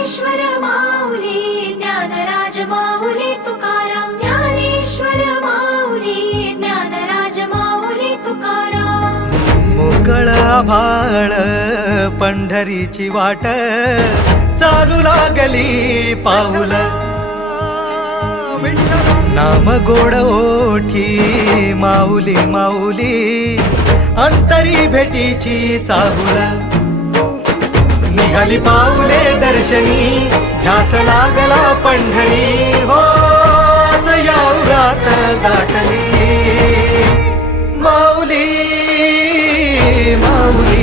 ज्ञानेश्वर माऊली ज्ञानराज माऊली तुकाराम ज्ञानेश्वर माऊली ज्ञानराज माऊली तुकाराम मोकळ आभाळ पंढरीची वाट चालू लागली पाऊल नाम गोड ओठी माऊली माऊली अंतरी भेटीची चाहुल निघाली पाऊले दर्शनी ध्यास लागला पंढरी हो सयावरात दाटली माऊली माऊली